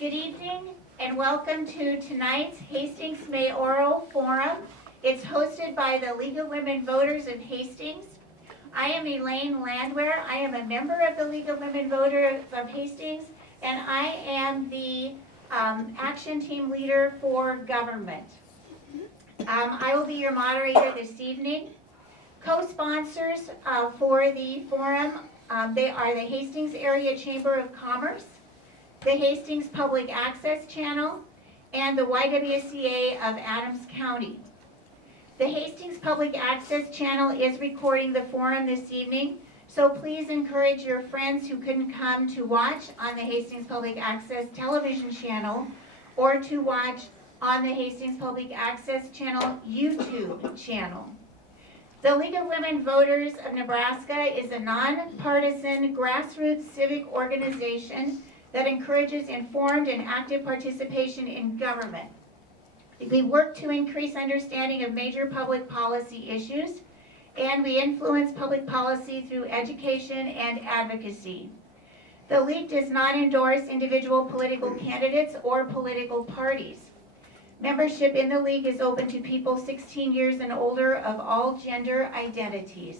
Good evening and welcome to tonight's Hastings Mayoral Forum. It's hosted by the League of Women Voters of Hastings. I am Elaine Landwehr. I am a member of the League of Women Voters of Hastings, and I am the action team leader for government. I will be your moderator this evening. Co-sponsors for the forum, they are the Hastings Area Chamber of Commerce, the Hastings Public Access Channel, and the YWCA of Adams County. The Hastings Public Access Channel is recording the forum this evening, so please encourage your friends who couldn't come to watch on the Hastings Public Access television channel or to watch on the Hastings Public Access Channel YouTube channel. The League of Women Voters of Nebraska is a nonpartisan grassroots civic organization that encourages informed and active participation in government. We work to increase understanding of major public policy issues, and we influence public policy through education and advocacy. The League does not endorse individual political candidates or political parties. Membership in the League is open to people 16 years and older of all gender identities.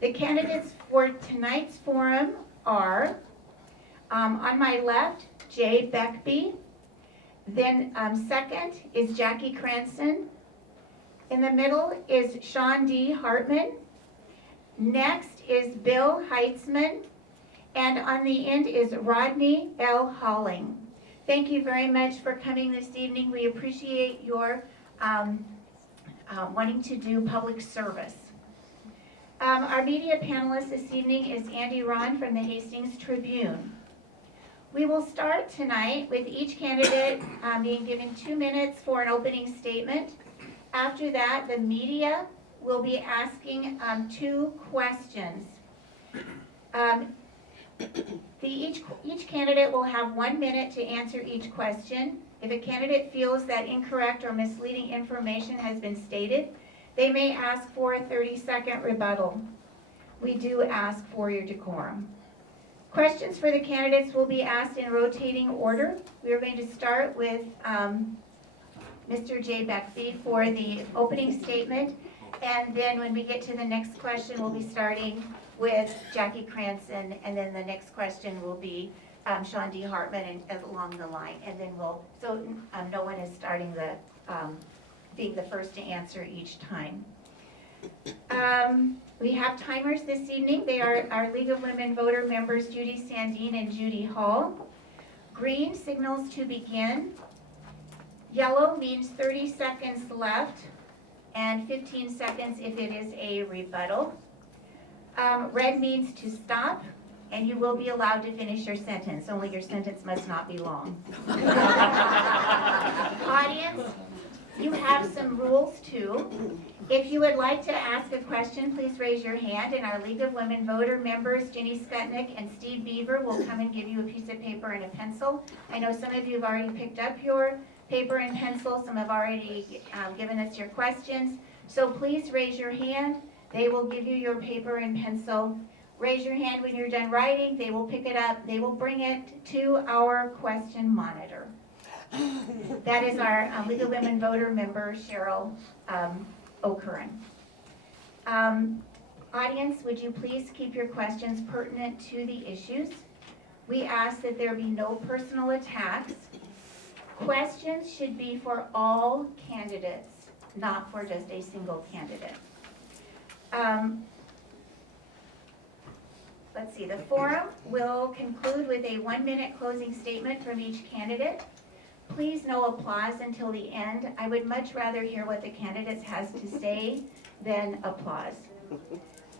The candidates for tonight's forum are, on my left, Jay Beckby. Then second is Jackie Cranston. In the middle is Sean D. Hartman. Next is Bill Heitzman. And on the end is Rodney L. Holling. Thank you very much for coming this evening. We appreciate your wanting to do public service. Our media panelist this evening is Andy Ron from the Hastings Tribune. We will start tonight with each candidate being given 2 minutes for an opening statement. After that, the media will be asking 2 questions. Each candidate will have 1 minute to answer each question. If a candidate feels that incorrect or misleading information has been stated, they may ask for a 30-second rebuttal. We do ask for your decorum. Questions for the candidates will be asked in rotating order. We are going to start with Mr. Jay Beckby for the opening statement, and then when we get to the next question, we'll be starting with Jackie Cranston, and then the next question will be Sean D. Hartman and along the line, and then no one is starting being the first to answer each time. We have timers this evening. They are our League of Women Voter members, Judy Sandine and Judy Hall. Green signals to begin. Yellow means 30 seconds left, and 15 seconds if it is a rebuttal. Red means to stop, and you will be allowed to finish your sentence, only your sentence must not be long. Audience, you have some rules too. If you would like to ask a question, please raise your hand, and our League of Women Voter members, Ginny Skutnick and Steve Beaver, will come and give you a piece of paper and a pencil. I know some of you have already picked up your paper and pencil. Some have already given us your questions. So please raise your hand. They will give you your paper and pencil. Raise your hand when you're done writing. They will pick it up. They will bring it to our question monitor. That is our League of Women Voter member, Cheryl O'Curran. Audience, would you please keep your questions pertinent to the issues? We ask that there be no personal attacks. Questions should be for all candidates, not for just a single candidate. Let's see, the forum will conclude with a 1-minute closing statement from each candidate. Please no applause until the end. I would much rather hear what the candidates has to say than applause.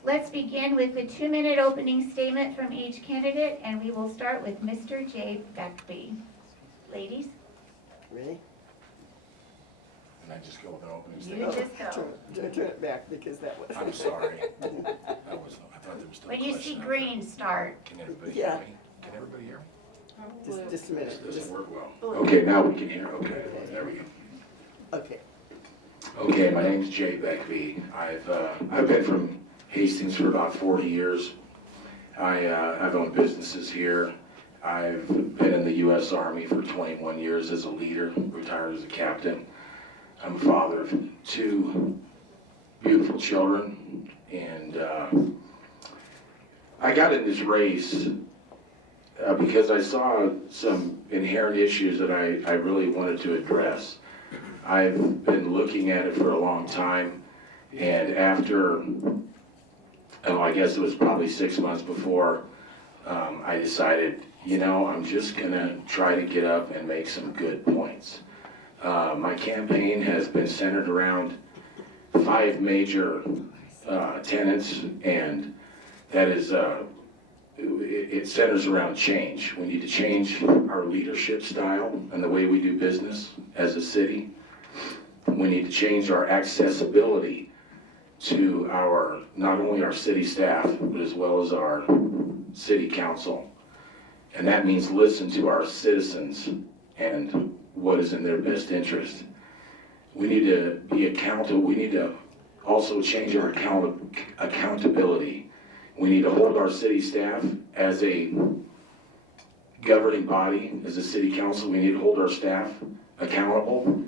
Let's begin with the 2-minute opening statement from each candidate, and we will start with Mr. Jay Beckby. Ladies? Ready? And I just go with an opening You statement? just go. Turn it back because that was... I'm sorry. I thought there was still a When you question see out green, there. start. Can everybody Yeah. hear me? Can everybody hear me? Just a minute. This doesn't work well. Oh. Okay, now we can hear. Okay, there we go. Okay. Okay, my name's Jay Beckby. I've been from Hastings for about 40 years. I've owned businesses here. I've been in the U.S. Army for 21 years as a leader, retired as a captain. I'm a father of 2 beautiful children, and I got in this race because I saw some inherent issues that I really wanted to address. I've been looking at it for a long time, and after, I guess it was probably 6 months before, I decided, I'm just gonna try to get up and make some good points. My campaign has been centered around 5 major tenets, and that is, it centers around change. We need to change our leadership style and the way we do business as a city. We need to change our accessibility to not only our city staff, but as well as our city council. And that means listen to our citizens and what is in their best interest. We need to be accountable. We need to also change our accountability. We need to hold our city staff as a governing body, as a city council. We need to hold our staff accountable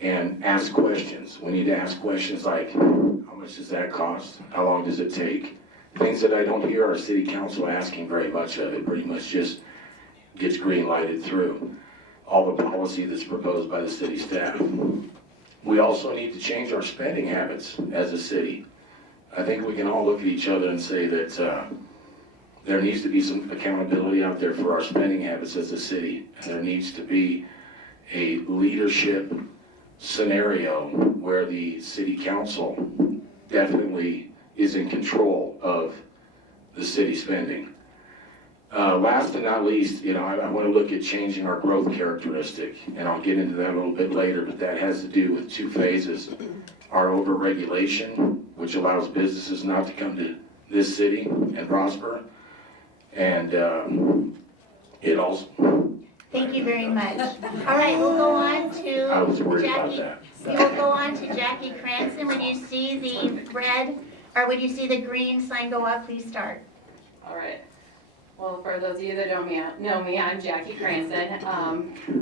and ask questions. We need to ask questions like, how much does that cost? How long does it take? Things that I don't hear our city council asking very much of. It pretty much just gets green lighted through all the policy that's proposed by the city staff. We also need to change our spending habits as a city. I think we can all look at each other and say that there needs to be some accountability out there for our spending habits as a city. And there needs to be a leadership scenario where the city council definitely is in control of the city spending. Last and not least, I want to look at changing our growth characteristic, and I'll get into that a little bit later, but that has to do with 2 phases. Our overregulation, which allows businesses not to come to this city and prosper, and it also... Thank you very much. All right, we'll go on I was worried to about Jackie. that. We will go on to Jackie Cranston. When you see the red, or when you see the green sign go up, please start. All right. Well, for those of you that don't know me, I'm Jackie Cranston.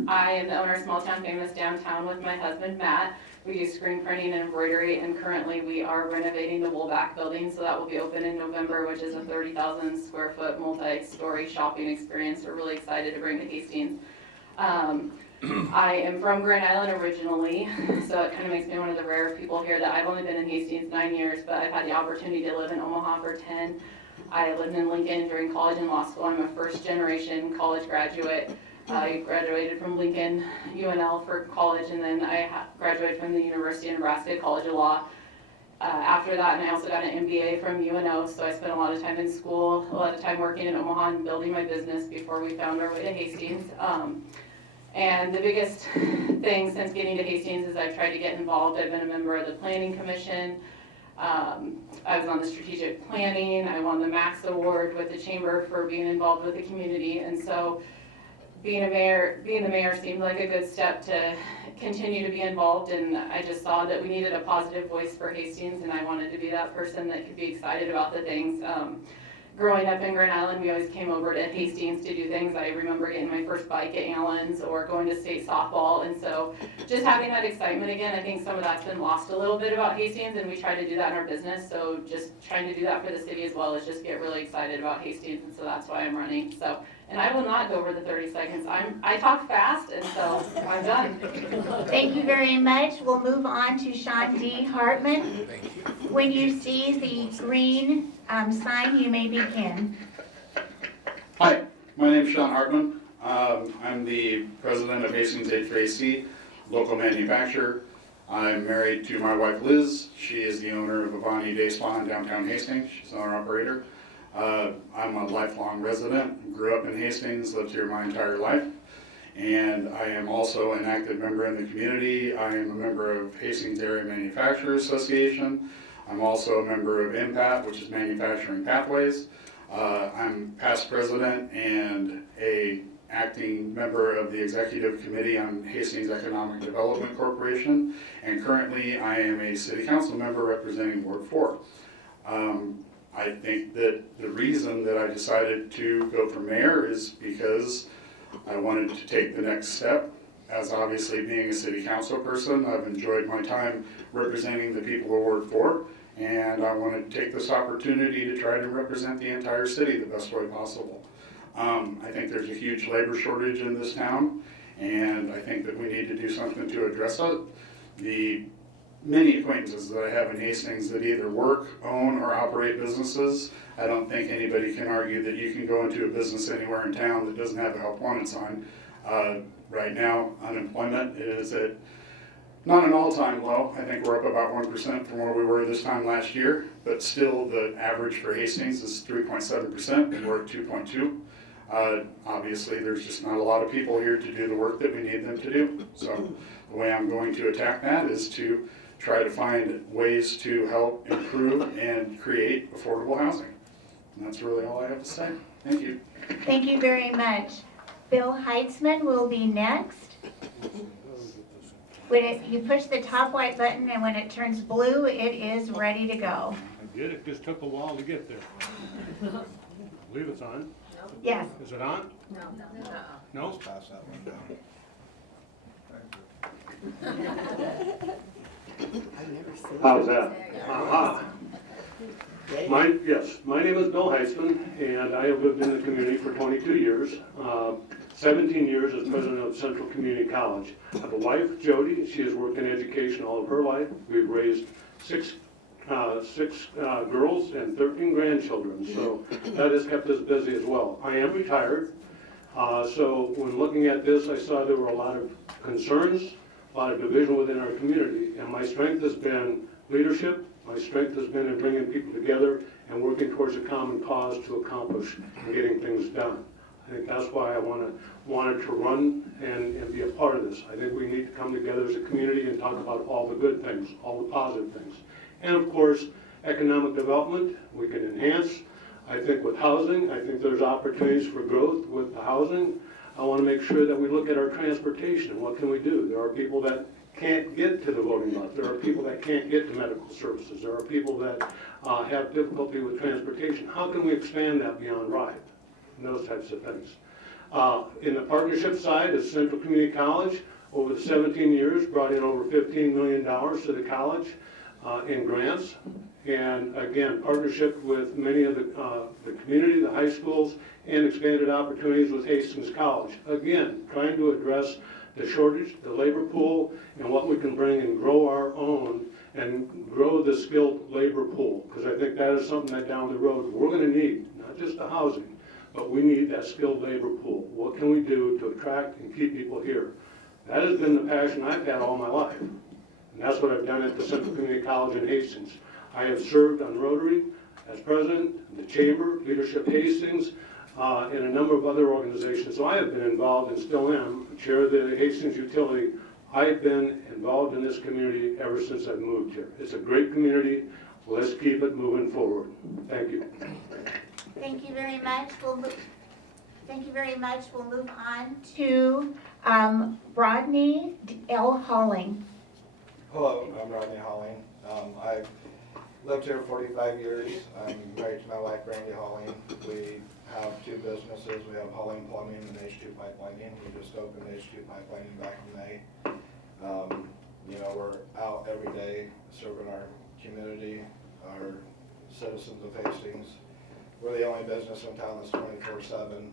I am the owner of Small Town Famous Downtown with my husband, Matt. We do screen printing and embroidery, and currently we are renovating the Woolback building, so that will be open in November, which is a 30,000 square foot multi-story shopping experience we're really excited to bring to Hastings. I am from Grand Island originally, so it kind of makes me one of the rare people here that I've only been in Hastings 9 years, but I've had the opportunity to live in Omaha for 10. I lived in Lincoln during college and law school. I'm a first generation college graduate. I graduated from Lincoln UNL for college, and then I graduated from the University of Nebraska College of Law. After that, and I also got an MBA from UNO, so I spent a lot of time in school, a lot of time working in Omaha and building my business before we found our way to Hastings. And the biggest thing since getting to Hastings is I've tried to get involved. I've been a member of the Planning Commission. I was on the strategic planning. I won the Max Award with the Chamber for being involved with the community, and so being the mayor seemed like a good step to continue to be involved, and I just saw that we needed a positive voice for Hastings, and I wanted to be that person that could be excited about the things. Growing up in Grand Island, we always came over to Hastings to do things. I remember getting my first bike at Allen's or going to state softball, and so just having that excitement again, I think some of that's been lost a little bit about Hastings, and we try to do that in our business, so just trying to do that for the city as well is just get really excited about Hastings, and so that's why I'm running. So, and I will not go over the 30 seconds. I talk fast, and so I'm done. Thank you very much. We'll move on to Sean D. Hartman. When you see the green sign, you may begin. Hi, my name is Sean Hartman. I'm the president of Hastings HVAC, local manufacturer. I'm married to my wife Liz. She is the owner of Avani Day Spa in downtown Hastings. She's our operator. I'm a lifelong resident, grew up in Hastings, lived here my entire life. And I am also an active member in the community. I am a member of Hastings Area Manufacturers Association. I'm also a member of MPAT, which is Manufacturing Pathways. I'm past president and a acting member of the executive committee on Hastings Economic Development Corporation, and currently I am a city council member representing Ward 4. I think that the reason that I decided to go for mayor is because I wanted to take the next step. As obviously being a city council person, I've enjoyed my time representing the people I work for, and I want to take this opportunity to try to represent the entire city the best way possible. I think there's a huge labor shortage in this town, and I think that we need to do something to address it. The many acquaintances that I have in Hastings that either work, own, or operate businesses, I don't think anybody can argue that you can go into a business anywhere in town that doesn't have a help wanted sign. Right now, unemployment is at not an all-time low. I think we're up about 1% from where we were this time last year, but still the average for Hastings is 3.7%, and we're at 2.2. Obviously, there's just not a lot of people here to do the work that we need them to do. So the way I'm going to attack that is to try to find ways to help improve and create affordable housing. And that's really all I have to say. Thank you. Thank you very much. Bill Heitzman will be next. You push the top white button, and when it turns blue, it is ready to go. I did, it just took a while to get there. I believe it's on. Yes. Is it on? No. Pass that one down. I've never seen. How's that? Aha. Yay. My name is Bill Heitzman, and I have lived in the community for 22 years. 17 years as president of Central Community College. I have a wife, Jody. She has worked in education all of her life. We've raised six girls and 13 grandchildren, so that has kept us busy as well. I am retired, so when looking at this, I saw there were a lot of concerns, a lot of division within our community, and my strength has been leadership. My strength has been in bringing people together and working towards a common cause to accomplish and getting things done. I think that's why I wanted to run and be a part of this. I think we need to come together as a community and talk about all the good things, all the positive things. And of course, economic development, we can enhance. I think with housing, I think there's opportunities for growth with the housing. I want to make sure that we look at our transportation and what can we do. There are people that can't get to the voting booth. There are people that can't get to medical services. There are people that have difficulty with transportation. How can we expand that beyond ride? And those types of things. In the partnership side, as Central Community College, over the 17 years, brought in over $15 million to the college in grants. And again, partnership with many of the community, the high schools, and expanded opportunities with Hastings College. Again, trying to address the shortage, the labor pool, and what we can bring and grow our own and grow the skilled labor pool. Because I think that is something that down the road we're going to need, not just the housing, but we need that skilled labor pool. What can we do to attract and keep people here? That has been the passion I've had all my life. And that's what I've done at the Central Community College in Hastings. I have served on Rotary as president, the Chamber, Leadership Hastings, and a number of other organizations. So I have been involved and still am, chair of the Hastings Utility. I've been involved in this community ever since I've moved here. It's a great community. Let's keep it moving forward. Thank you. Thank you very much. Thank you very much. We'll move on to Rodney L. Halling. Hello, I'm Rodney Halling. I've lived here 45 years. I'm married to my wife, Brandy Halling. We have two businesses. We have Halling Plumbing and H2 Pipelining. We just opened H2 Pipelining back in May. We're out every day serving our community, our citizens of Hastings. We're the only business in town that's 24/7.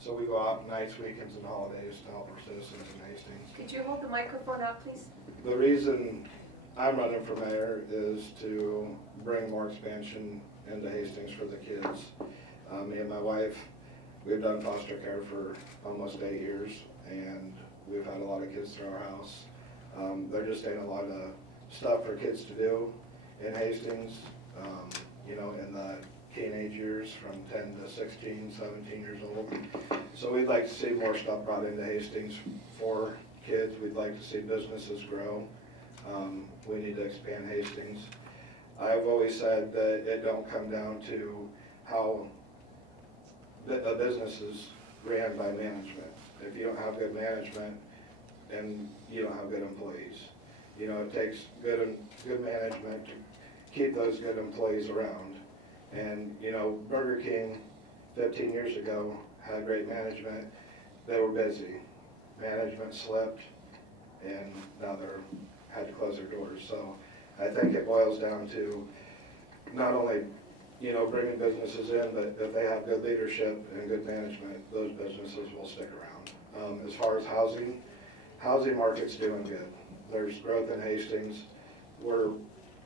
So we go out nights, weekends, and holidays to help our citizens in Hastings. Could you hold the microphone up, please? The reason I'm running for mayor is to bring more expansion into Hastings for the kids. Me and my wife, we've done foster care for almost 8 years, and we've had a lot of kids through our house. There just ain't a lot of stuff for kids to do in Hastings, in the teenage years from 10 to 16, 17 years old. So we'd like to see more stuff brought into Hastings for kids. We'd like to see businesses grow. We need to expand Hastings. I've always said that it don't come down to how a business is ran by management. If you don't have good management, then you don't have good employees. It takes good management to keep those good employees around. And, you know, Burger King 15 years ago had great management. They were busy. Management slipped, and now they're had to close their doors. So I think it boils down to not only, you know, bringing businesses in, but if they have good leadership and good management, those businesses will stick around. As far as housing market's doing good. There's growth in Hastings. We're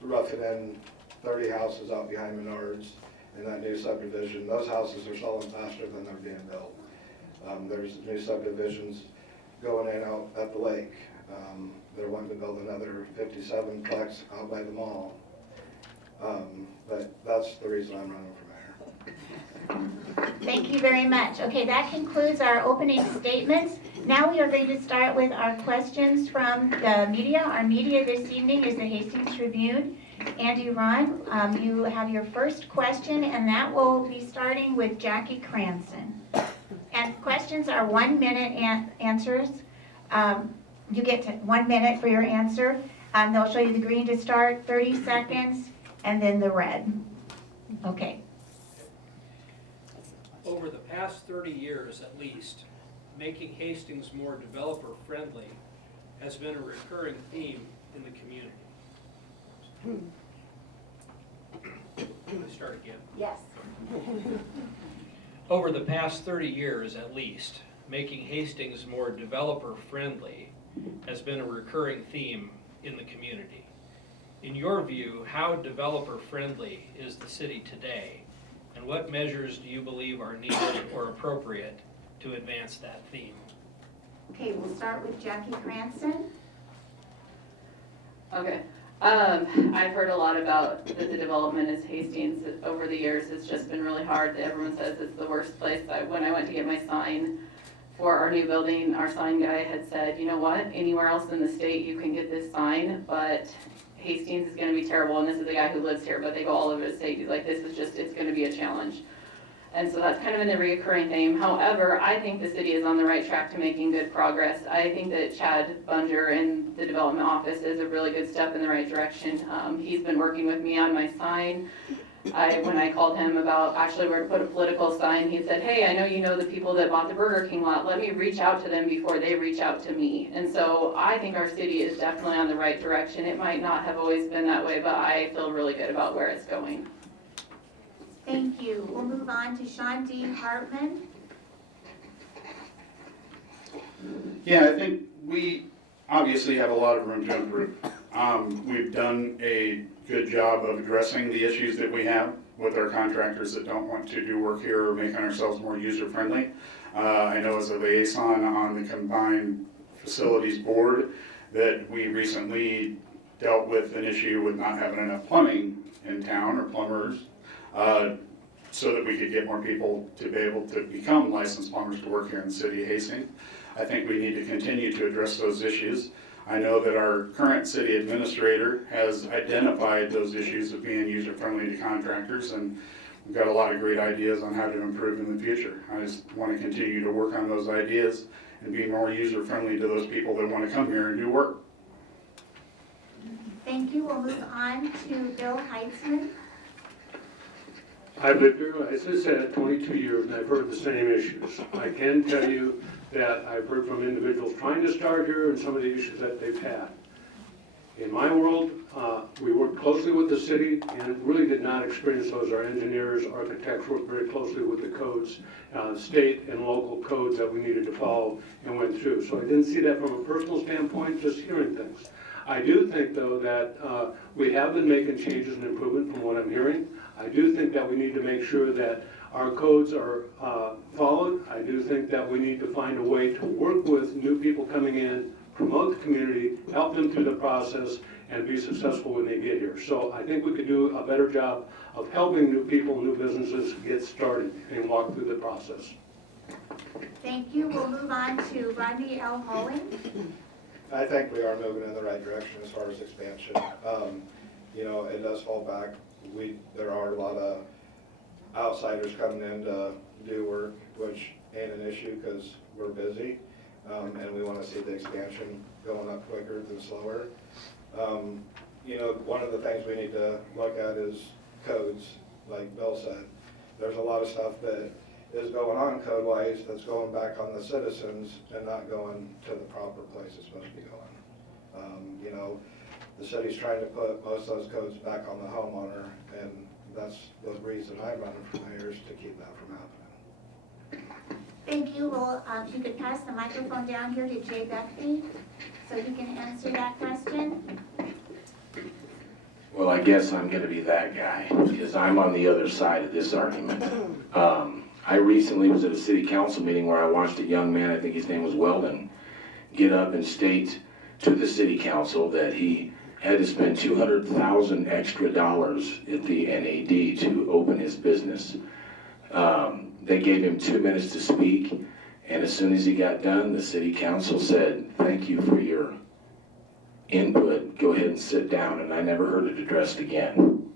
roughing in 30 houses out behind Menards in that new subdivision. Those houses are selling faster than they're being built. There's new subdivisions going in out at the lake. They're wanting to build another 57 plex out by the mall. But that's the reason I'm running for mayor. Thank you very much. Okay, that concludes our opening statements. Now we are going to start with our questions from the media. Our media this evening is the Hastings Tribune. Andy Ron, you have your first question, and that will be starting with Jackie Cranston. And questions are 1 minute answers. You get 1 minute for your answer. They'll show you the green to start, 30 seconds, and then the red. Okay. Over the past 30 years at least, making Hastings more developer-friendly has been a recurring theme in the community. Can I start again? Yes. Over the past 30 years at least, making Hastings more developer-friendly has been a recurring theme in the community. In your view, how developer-friendly is the city today, and what measures do you believe are needed or appropriate to advance that theme? Okay, we'll start with Jackie Cranston. Okay. I've heard a lot about the development as Hastings over the years. It's just been really hard. Everyone says it's the worst place. When I went to get my sign for our new building, our sign guy had said, you know what, anywhere else in the state you can get this sign, but Hastings is going to be terrible. And this is the guy who lives here, but they go all over the state. He's like, this is just, it's going to be a challenge. And so that's kind of been the recurring theme. However, I think the city is on the right track to making good progress. I think that Chad Bunger in the development office is a really good step in the right direction. He's been working with me on my sign. When I called him about actually where to put a political sign, he said, hey, I know you know the people that bought the Burger King lot. Let me reach out to them before they reach out to me. And so I think our city is definitely on the right direction. It might not have always been that way, but I feel really good about where it's going. Thank you. We'll move on to Sean D. Hartman. Yeah, I think we obviously have a lot of room to improve. We've done a good job of addressing the issues that we have with our contractors that don't want to do work here or making ourselves more user-friendly. I know as a liaison on the Combined Facilities Board that we recently dealt with an issue with not having enough plumbing in town or plumbers. So that we could get more people to be able to become licensed plumbers to work here in the city of Hastings. I think we need to continue to address those issues. I know that our current city administrator has identified those issues of being user-friendly to contractors, and we've got a lot of great ideas on how to improve in the future. I just want to continue to work on those ideas and be more user-friendly to those people that want to come here and do work. Thank you. We'll move on to Bill Heitzman. I've lived here, as I said, 22 years, and I've heard the same issues. I can tell you that I've heard from individuals trying to start here and some of the issues that they've had. In my world, we worked closely with the city and really did not experience those. Our engineers, architects worked very closely with the codes, state and local codes that we needed to follow and went through. So I didn't see that from a personal standpoint, just hearing things. I do think, though, that we have been making changes and improvement from what I'm hearing. I do think that we need to make sure that our codes are followed. I do think that we need to find a way to work with new people coming in, promote the community, help them through the process, and be successful when they get here. So I think we could do a better job of helping new people, new businesses get started and walk through the process. Thank you. We'll move on to Rodney L. Holling. I think we are moving in the right direction as far as expansion. You know, it does fall back. There are a lot of outsiders coming in to do work, which ain't an issue because we're busy, and we want to see the expansion going up quicker than slower. You know, one of the things we need to look at is codes. like Bill said, there's a lot of stuff that is going on code-wise that's going back on the citizens and not going to the proper place it's supposed to be going. You know, the city's trying to put most of those codes back on the homeowner, and that's the reason I'm running for mayor, is to keep that from happening. Thank you. Well, if you could pass the microphone down here to Jay Beckby, so he can answer that question. Well, I guess I'm gonna be that guy, because I'm on the other side of this argument. I recently was at a city council meeting where I watched a young man, I think his name was Weldon, get up and state to the city council that he had to spend $200,000 extra at the NAD to open his business. They gave him 2 minutes to speak, and as soon as he got done, the city council said, "Thank you for your input, go ahead and sit down," and I never heard it addressed again.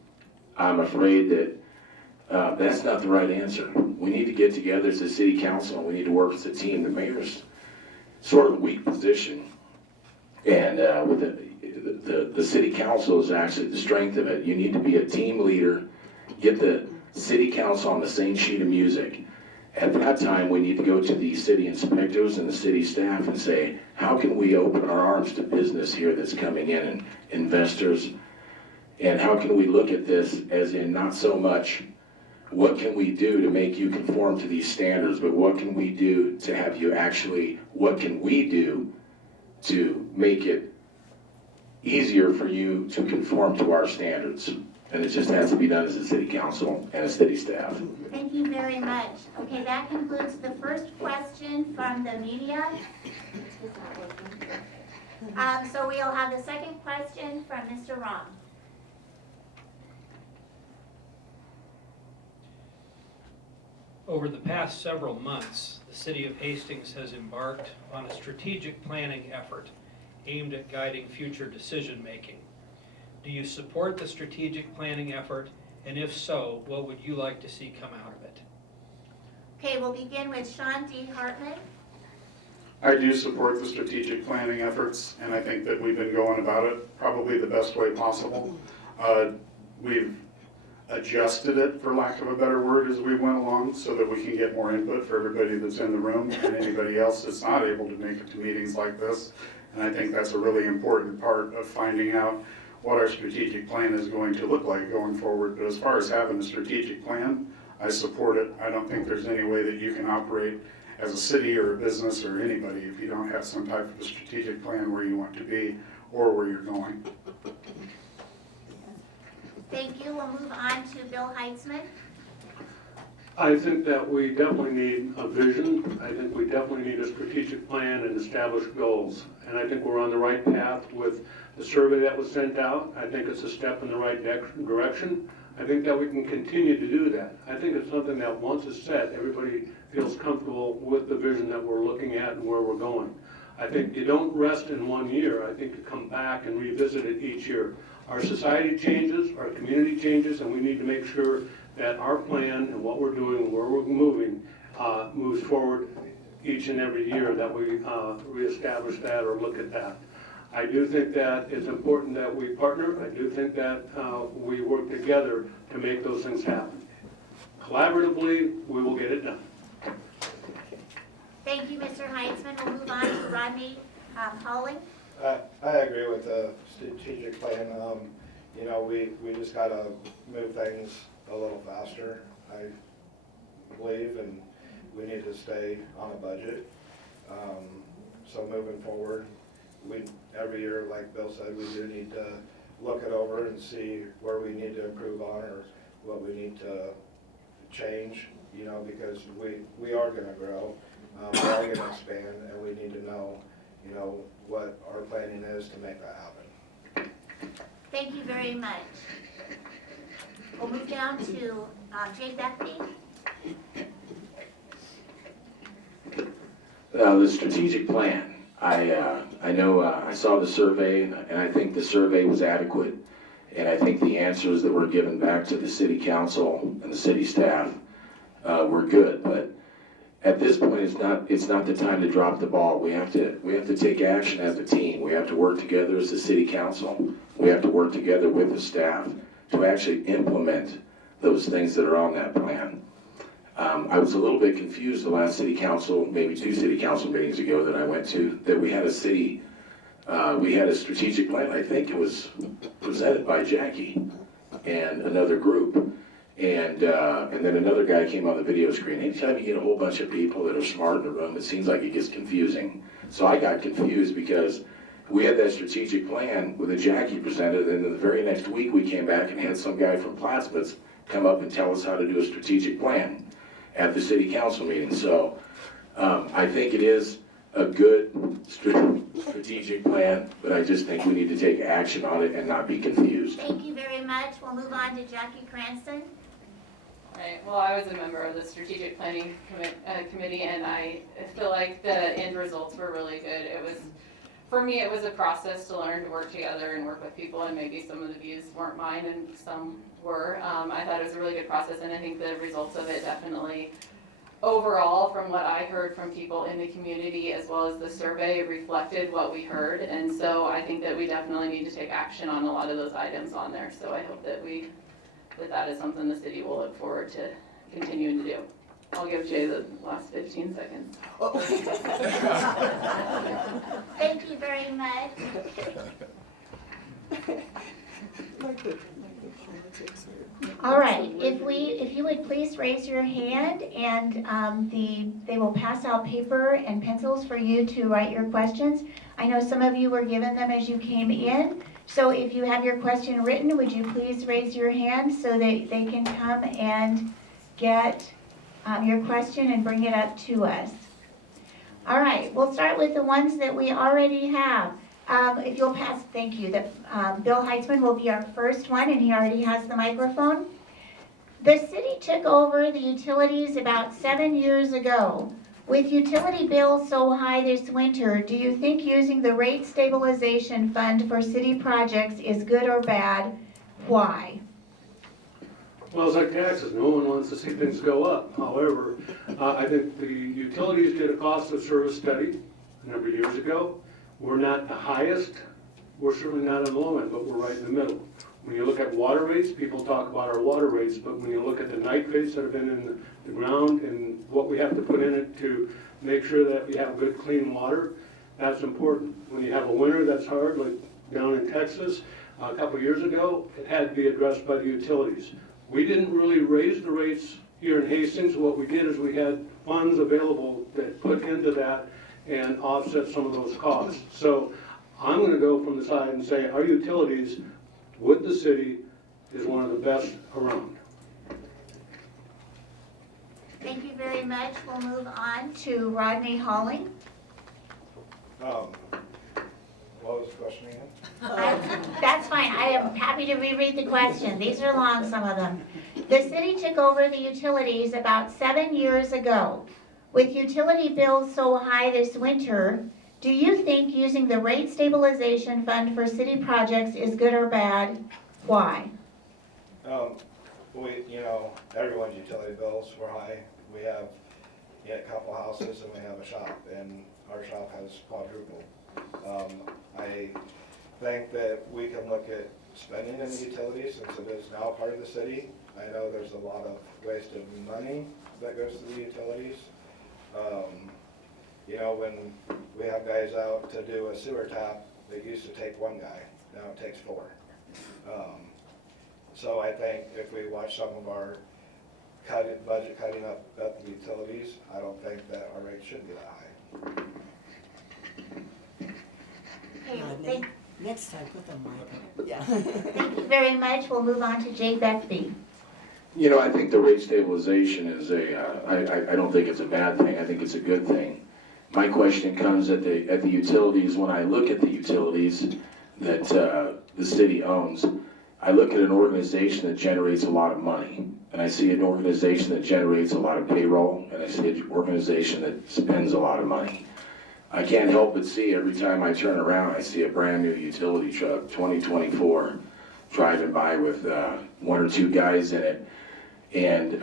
I'm afraid that that's not the right answer. We need to get together as a city council, and we need to work as a team. The mayor's sort of weak position, and with the city council is actually the strength of it. You need to be a team leader, get the city council on the same sheet of music. At that time, we need to go to the city inspectors and the city staff and say, how can we open our arms to business here that's coming in, and investors? And how can we look at this as in not so much what can we do to make you conform to these standards, but what can we do to have you actually, what can we do to make it easier for you to conform to our standards? And it just has to be done as a city council and a city staff. Thank you very much. Okay, that concludes the first question from the media. So we'll have the second question from Mr. Rom. Over the past several months, the city of Hastings has embarked on a strategic planning effort aimed at guiding future decision-making. Do you support the strategic planning effort? And if so, what would you like to see come out of it? Okay, we'll begin with Sean D. Hartman. I do support the strategic planning efforts, and I think that we've been going about it probably the best way possible. We've adjusted it, for lack of a better word, as we went along, so that we can get more input for everybody that's in the room and anybody else that's not able to make it to meetings like this. And I think that's a really important part of finding out what our strategic plan is going to look like going forward. But as far as having a strategic plan, I support it. I don't think there's any way that you can operate as a city or a business or anybody if you don't have some type of a strategic plan where you want to be or where you're going. Thank you. We'll move on to Bill Heitzman. I think that we definitely need a vision. I think we definitely need a strategic plan and established goals. And I think we're on the right path with the survey that was sent out. I think it's a step in the right direction. I think that we can continue to do that. I think it's something that once it's set, everybody feels comfortable with the vision that we're looking at and where we're going. I think you don't rest in 1 year. I think you come back and revisit it each year. Our society changes, our community changes, and we need to make sure that our plan and what we're doing and where we're moving moves forward each and every year, that we reestablish that or look at that. I do think that it's important that we partner. I do think that we work together to make those things happen. Collaboratively, we will get it done. Thank you, Mr. Heitzman. We'll move on to Rodney Holling. I agree with the strategic plan. You know, we just gotta move things a little faster, I believe, and we need to stay on a budget. So moving forward, every year, like Bill said, we do need to look it over and see where we need to improve on or what we need to change, you know, because we are gonna grow, we are gonna expand, and we need to know, you know, what our planning is to make that happen. Thank you very much. We'll move down to Jay Beckby. The strategic plan. I know I saw the survey, and I think the survey was adequate, and I think the answers that were given back to the city council and the city staff were good. But at this point, it's not the time to drop the ball. We have to take action as a team. We have to work together as the city council. We have to work together with the staff to actually implement those things that are on that plan. I was a little bit confused the last city council, maybe 2 city council meetings ago that I went to, that we had a strategic plan. I think it was presented by Jackie and another group. And then another guy came on the video screen. Anytime you get a whole bunch of people that are smart in the room, it seems like it gets confusing. So I got confused because we had that strategic plan with a Jackie presented, and then the very next week we came back and had some guy from Plattsmouth come up and tell us how to do a strategic plan at the city council meeting. So I think it is a good strategic plan, but I just think we need to take action on it and not be confused. Thank you very much. We'll move on to Jackie Cranston. Right, well, I was a member of the strategic planning committee, and I feel like the end results were really good. For me, it was a process to learn to work together and work with people, and maybe some of the views weren't mine and some were. I thought it was a really good process, and I think the results of it definitely, overall, from what I heard from people in the community as well as the survey, reflected what we heard. And so I think that we definitely need to take action on a lot of those items on there. So I hope that that is something the city will look forward to continuing to do. I'll give Jay the last 15 seconds. Thank you very much. All right, if you would please raise your hand, and they will pass out paper and pencils for you to write your questions. I know some of you were given them as you came in, so if you have your question written, would you please raise your hand so that they can come and get your question and bring it up to us. All right, we'll start with the ones that we already have. If you'll pass, thank you. Bill Heitzman will be our first one, and he already has the microphone. The city took over the utilities about 7 years ago. With utility bills so high this winter, do you think using the rate stabilization fund for city projects is good or bad? Why? Well, it's like taxes, no one wants to see things go up. However, I think the utilities did a cost of service study a number of years ago. We're not the highest, we're certainly not on the low end, but we're right in the middle. When you look at water rates, people talk about our water rates, but when you look at the nitrates that have been in the ground and what we have to put in it to make sure that we have good, clean water, that's important. When you have a winter that's hard, like down in Texas, a couple years ago, it had to be addressed by the utilities. We didn't really raise the rates here in Hastings. What we did is we had funds available that put into that and offset some of those costs. So I'm going to go from the side and say our utilities with the city is one of the best around. Thank you very much. We'll move on to Rodney Halling. What was the question again? That's fine. I am happy to reread the question. These are long, some of them. The city took over the utilities about 7 years ago. With utility bills so high this winter, do you think using the rate stabilization fund for city projects is good or bad? Why? Everyone's utility bills were high. We have a couple houses and we have a shop, and our shop has quadrupled. I think that we can look at spending in the utilities since it is now part of the city. I know there's a lot of wasted money that goes to the utilities. When we have guys out to do a sewer tap, it used to take one guy, now it takes 4. So I think if we watch some of our budget cutting up at the utilities, I don't think that our rate should be that high. Okay, Next time, put the mic on. Yeah. thank you very much. We'll move on to Jay Beckby. I think the rate stabilization is I don't think it's a bad thing. I think it's a good thing. My question comes at the utilities. When I look at the utilities that the city owns, I look at an organization that generates a lot of money, and I see an organization that generates a lot of payroll, and I see an organization that spends a lot of money. I can't help but see every time I turn around, I see a brand new utility truck, 2024, driving by with 1 or 2 guys in it. And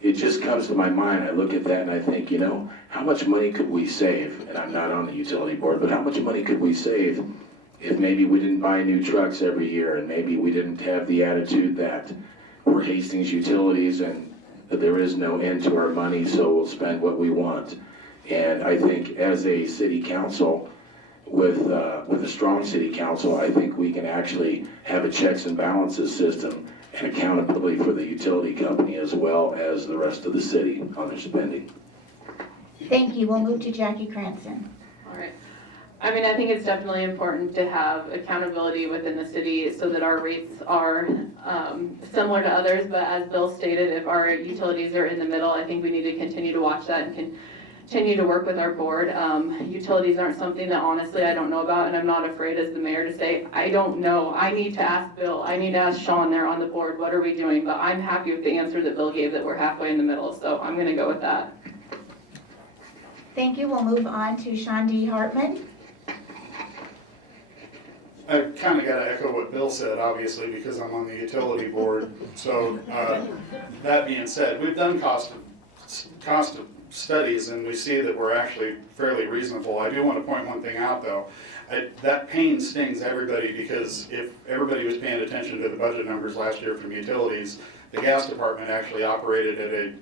it just comes to my mind. I look at that and I think, how much money could we save? And I'm not on the utility board, but how much money could we save if maybe we didn't buy new trucks every year, and maybe we didn't have the attitude that we're Hastings Utilities and there is no end to our money, so we'll spend what we want. And I think as a city council, with a strong city council, I think we can actually have a checks and balances system and accountability for the utility company as well as the rest of the city on their spending. Thank you. We'll move to Jackie Cranston. All right. I mean, I think it's definitely important to have accountability within the city so that our rates are similar to others, but as Bill stated, if our utilities are in the middle, I think we need to continue to watch that and continue to work with our board. Utilities aren't something that honestly I don't know about, and I'm not afraid as the mayor to say, I don't know. I need to ask Bill, I need to ask Sean there on the board, what are we doing? But I'm happy with the answer that Bill gave, that we're halfway in the middle, so I'm gonna go with that. Thank you. We'll move on to Sean D. Hartman. I kind of got to echo what Bill said, obviously, because I'm on the utility board. So that being said, we've done cost of studies, and we see that we're actually fairly reasonable. I do want to point one thing out, though. That pain stings everybody, because if everybody was paying attention to the budget numbers last year from utilities, the gas department actually operated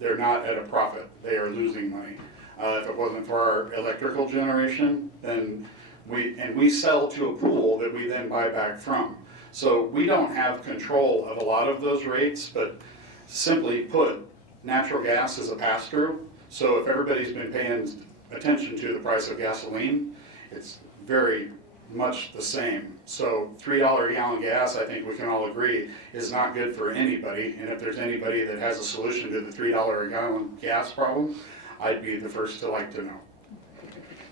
they're not at a profit. They are losing money. If it wasn't for our electrical generation, then we sell to a pool that we then buy back from. So we don't have control of a lot of those rates, but simply put, natural gas is a pass-through. So if everybody's been paying attention to the price of gasoline, it's very much the same. So $3 a gallon gas, I think we can all agree, is not good for anybody. And if there's anybody that has a solution to the $3 a gallon gas problem, I'd be the first to like to know.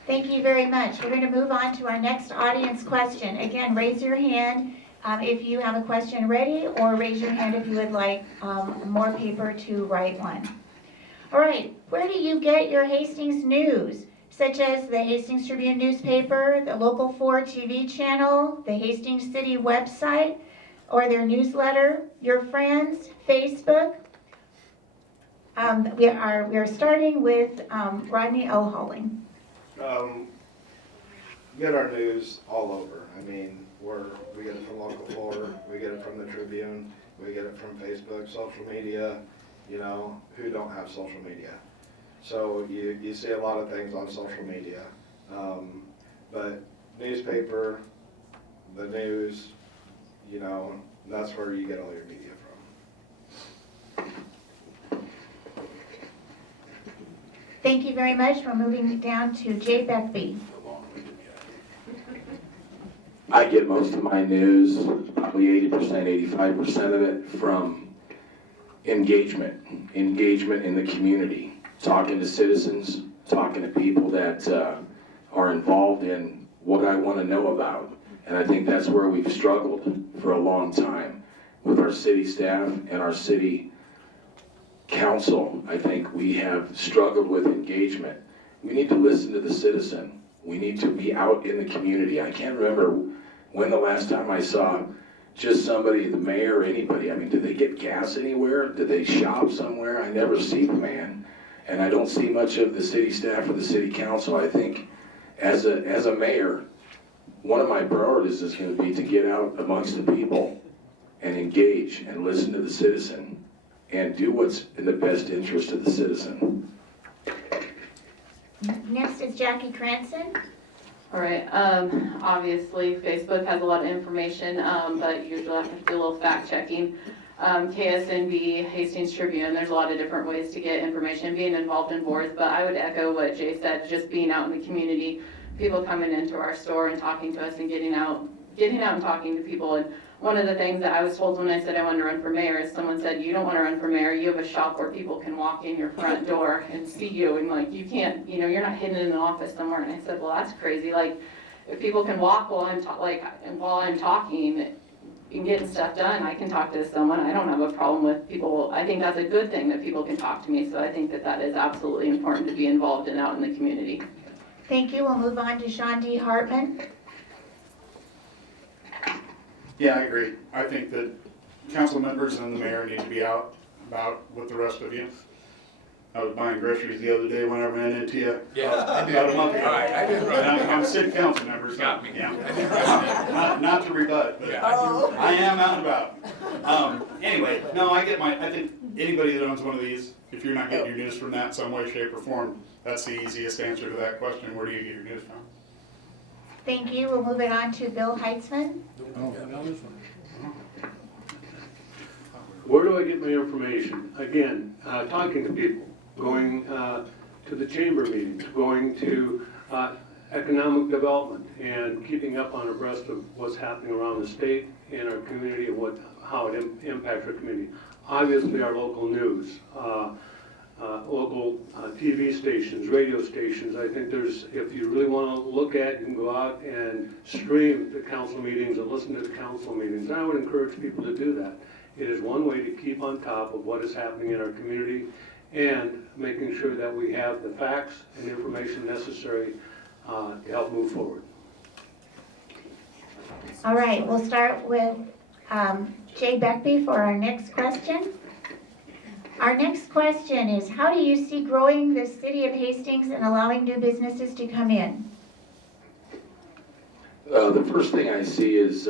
Thank you very much. We're going to move on to our next audience question. Again, raise your hand if you have a question ready, or raise your hand if you would like more paper to write one. All right, where do you get your Hastings news, such as the Hastings Tribune newspaper, the Local 4 TV channel, the Hastings City website, or their newsletter, your friends, Facebook? We are starting with Rodney O'Halling. Get our news all over. I mean, we get it from Local 4, we get it from the Tribune, we get it from Facebook, social media, who don't have social media. So you see a lot of things on social media. But newspaper, the news, that's where you get all your media from. Thank you very much. We're moving down to Jay Beckby. I get most of my news, probably 80%, 85% of it, from engagement in the community, talking to citizens, talking to people that are involved in what I want to know about. And I think that's where we've struggled for a long time with our city staff and our city council. I think we have struggled with engagement. We need to listen to the citizen. We need to be out in the community. I can't remember when the last time I saw just somebody, the mayor or anybody. I mean, do they get gas anywhere? Do they shop somewhere? I never see the man. And I don't see much of the city staff or the city council. I think as a mayor, one of my priorities is going to be to get out amongst the people and engage and listen to the citizen and do what's in the best interest of the citizen. Next is Jackie Cranston. All right, obviously Facebook has a lot of information, but usually I have to do a little fact checking. KSNB, Hastings Tribune, there's a lot of different ways to get information, being involved in boards, but I would echo what Jay said, just being out in the community, people coming into our store and talking to us and getting out and talking to people. And one of the things that I was told when I said I wanted to run for mayor is someone said, you don't want to run for mayor, you have a shop where people can walk in your front door and see you, and like, you can't, you're not hidden in an office somewhere. And I said, well, that's crazy. Like, if people can walk while I'm talking and getting stuff done, I can talk to someone. I don't have a problem with people. I think that's a good thing that people can talk to me. So I think that is absolutely important to be involved and out in the community. Thank you. We'll move on to Sean D. Hartman. Yeah, I agree. I think that council members and the mayor need to be out about with the rest of you. I was buying groceries the other day when I ran into you. Yeah, I did. About a month ago. All right, I didn't run And into I'm you. a city council member, so. Got me. Yeah. I didn't run into Not to rebut, but you. Yeah, I didn't. I am out and about. Anyway, no, I think anybody that owns one of these, if you're not getting your news from that in some way, shape, or form, that's the easiest answer to that question. Where do you get your news from? Thank you. We'll move it on to Bill Heitzman. Oh, now this one. Where do I get my information? Again, talking to people, going to the chamber meetings, going to economic development, and keeping up on abreast of what's happening around the state and our community and how it impacts our community. Obviously, our local news, local TV stations, radio stations. I think if you really want to look at, you can go out and stream the council meetings and listen to the council meetings. I would encourage people to do that. It is one way to keep on top of what is happening in our community and making sure that we have the facts and information necessary to help move forward. All right, we'll start with Jay Beckby for our next question. Our next question is, how do you see growing the city of Hastings and allowing new businesses to come in? The first thing I see is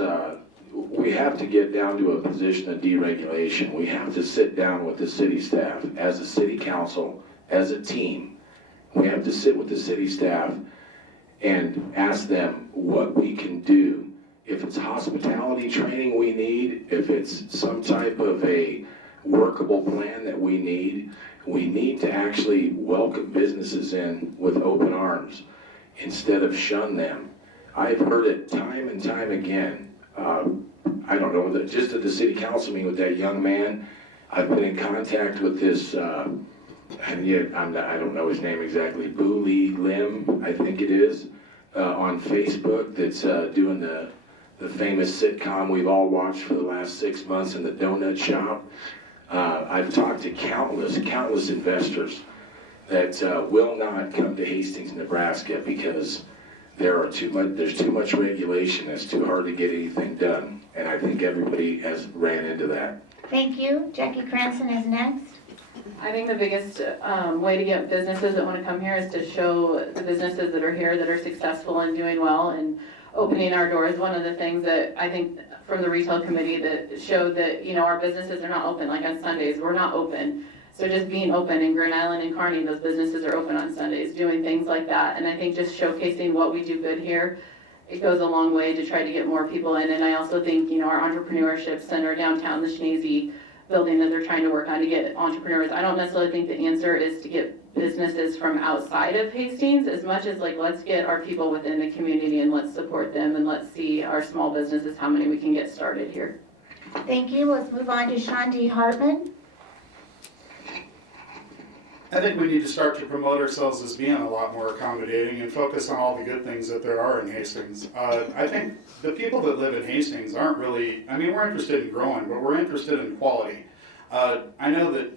we have to get down to a position of deregulation. We have to sit down with the city staff as a city council, as a team. We have to sit with the city staff and ask them what we can do. If it's hospitality training we need, if it's some type of a workable plan that we need to actually welcome businesses in with open arms instead of shun them. I've heard it time and time again. I don't know, just at the city council meeting with that young man, I've been in contact with this, and yet I don't know his name exactly, Boo Lee Lim, I think it is, on Facebook, that's doing the famous sitcom we've all watched for the last 6 months in the donut shop. I've talked to countless investors that will not come to Hastings, Nebraska because there's too much regulation. It's too hard to get anything done. And I think everybody has ran into that. Thank you. Jackie Cranston is next. I think the biggest way to get businesses that want to come here is to show the businesses that are here that are successful and doing well and opening our doors. One of the things that I think from the retail committee that showed that, our businesses are not open, like on Sundays, we're not open. So just being open in Grand Island and Kearney, those businesses are open on Sundays, doing things like that. And I think just showcasing what we do good here, it goes a long way to try to get more people in. And I also think, our entrepreneurship center downtown, the Schneezy building that they're trying to work on to get entrepreneurs. I don't necessarily think the answer is to get businesses from outside of Hastings as much as let's get our people within the community and let's support them and let's see our small businesses, how many we can get started here. Thank you. Let's move on to Sean D. Hartman. I think we need to start to promote ourselves as being a lot more accommodating and focus on all the good things that there are in Hastings. I think the people that live in Hastings aren't really, we're interested in growing, but we're interested in quality. I know that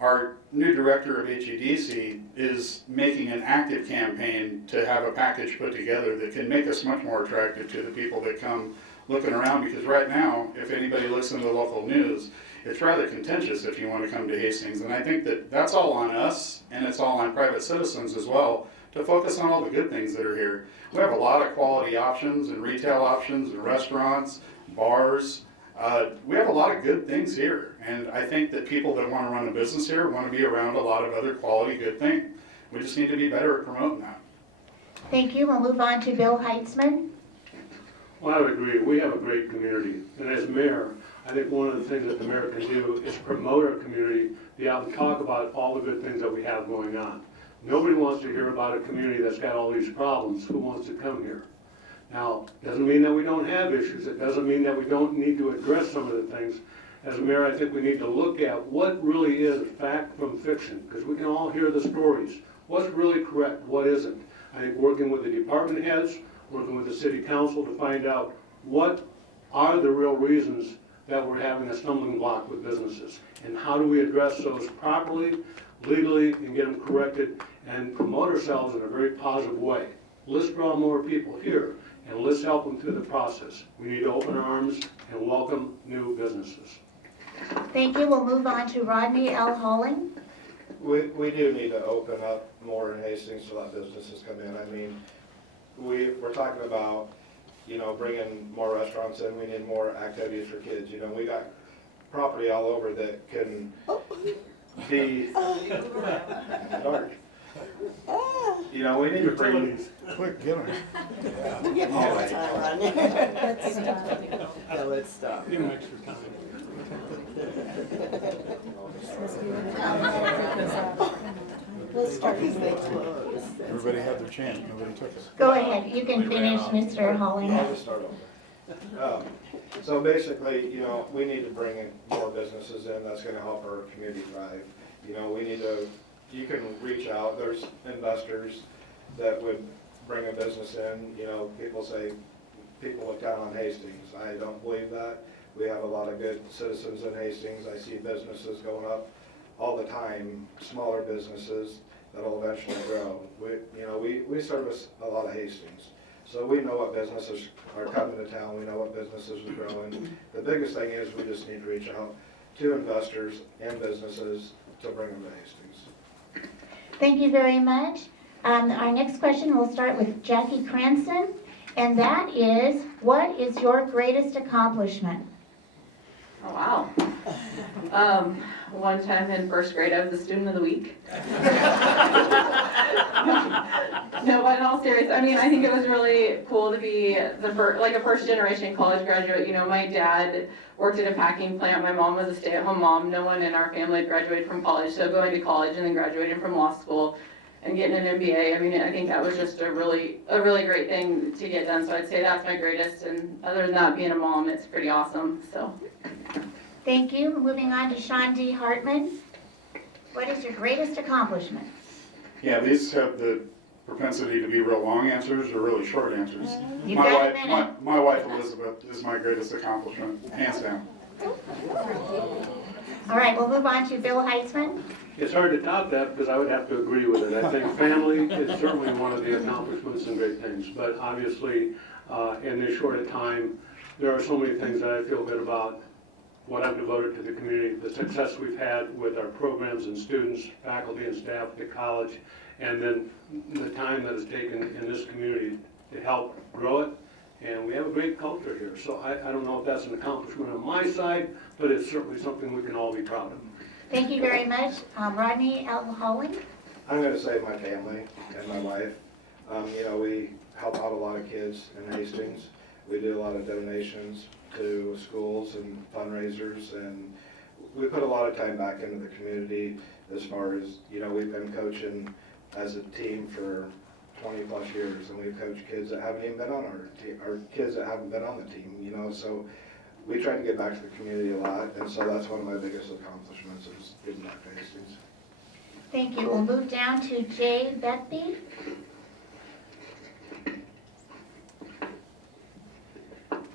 our new director of HEDC is making an active campaign to have a package put together that can make us much more attractive to the people that come looking around, because right now, if anybody looks into the local news, it's rather contentious if you want to come to Hastings. And I think that that's all on us, and it's all on private citizens as well, to focus on all the good things that are here. We have a lot of quality options and retail options and restaurants, bars. We have a lot of good things here. And I think that people that want to run a business here want to be around a lot of other quality good things. We just need to be better at promoting that. Thank you. We'll move on to Bill Heitzman. Well, I would agree. We have a great community. And as mayor, I think one of the things that the mayor can do is promote our community, be out and talk about all the good things that we have going on. Nobody wants to hear about a community that's got all these problems. Who wants to come here? Now, doesn't mean that we don't have issues. It doesn't mean that we don't need to address some of the things. As a mayor, I think we need to look at what really is fact from fiction, because we can all hear the stories. What's really correct? What isn't? I think working with the department heads, working with the city council to find out what are the real reasons that we're having a stumbling block with businesses, and how do we address those properly, legally, and get them corrected, and promote ourselves in a very positive way. Let's draw more people here, and let's help them through the process. We need to open our arms and welcome new businesses. Thank you. We'll move on to Rodney L. Holling. We do need to open up more in Hastings to let businesses come in. I mean, we're talking about, bringing more restaurants in. We need more activities for kids. We got property all over that can be dark. We need to bring these. Quick, get them. We're getting All out right. of time, Rodney. Yeah, let's stop. Give them extra time. Let's start these things close. Everybody had their chance, nobody took it. Go ahead, you can finish, Mr. Holling. I'll just start over. So basically, we need to bring in more businesses in. That's going to help our community thrive. We need to, you can reach out. There's investors that would bring a business in. People look down on Hastings. I don't believe that. We have a lot of good citizens in Hastings. I see businesses going up all the time, smaller businesses that'll eventually grow. We service a lot of Hastings. So we know what businesses are coming to town, we know what businesses are growing. The biggest thing is we just need to reach out to investors and businesses to bring them to Hastings. Thank you very much. Our next question will start with Jackie Cranston, and that is, what is your greatest accomplishment? Oh, wow. One time in first grade, I was the student of the week. No, but in all seriousness, I think it was really cool to be a first generation college graduate. My dad worked at a packing plant. My mom was a stay-at-home mom. No one in our family had graduated from college, so going to college and then graduating from law school and getting an MBA, I think that was just a really great thing to get done. So I'd say that's my greatest, and other than that, being a mom, it's pretty awesome, so. Thank you. Moving on to Sean D. Hartman. What is your greatest accomplishment? Yeah, these have the propensity to be real long answers or really short answers. You've got a minute. My wife Elizabeth is my greatest accomplishment, hands down. All right, we'll move on to Bill Heitzman. It's hard to top that because I would have to agree with it. I think family is certainly one of the accomplishments and great things. But obviously, in this short a time, there are so many things that I feel good about. What I've devoted to the community, the success we've had with our programs and students, faculty and staff at the college, and then the time that it's taken in this community to help grow it. And we have a great culture here. So I don't know if that's an accomplishment on my side, but it's certainly something we can all be proud of. Thank you very much. Rodney L. Holling. I'm going to say my family and my wife. We help out a lot of kids in Hastings. We do a lot of donations to schools and fundraisers, and we put a lot of time back into the community as far as, we've been coaching as a team for 20 plus years, and we've coached kids that haven't even been on our team, or kids that haven't been on the team, so we try to get back to the community a lot, and so that's one of my biggest accomplishments is getting back to Hastings. Thank you. We'll move down to Jay Betby.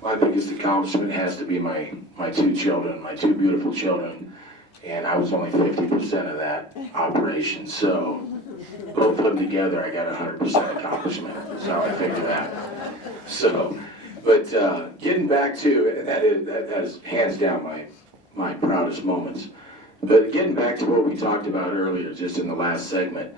My biggest accomplishment has to be my two children, my two beautiful children, and I was only 50% of that operation. So both of them together, I got 100% accomplishment. That's how I figure that. So, but getting back to, and that is hands down my proudest moments. But getting back to what we talked about earlier, just in the last segment,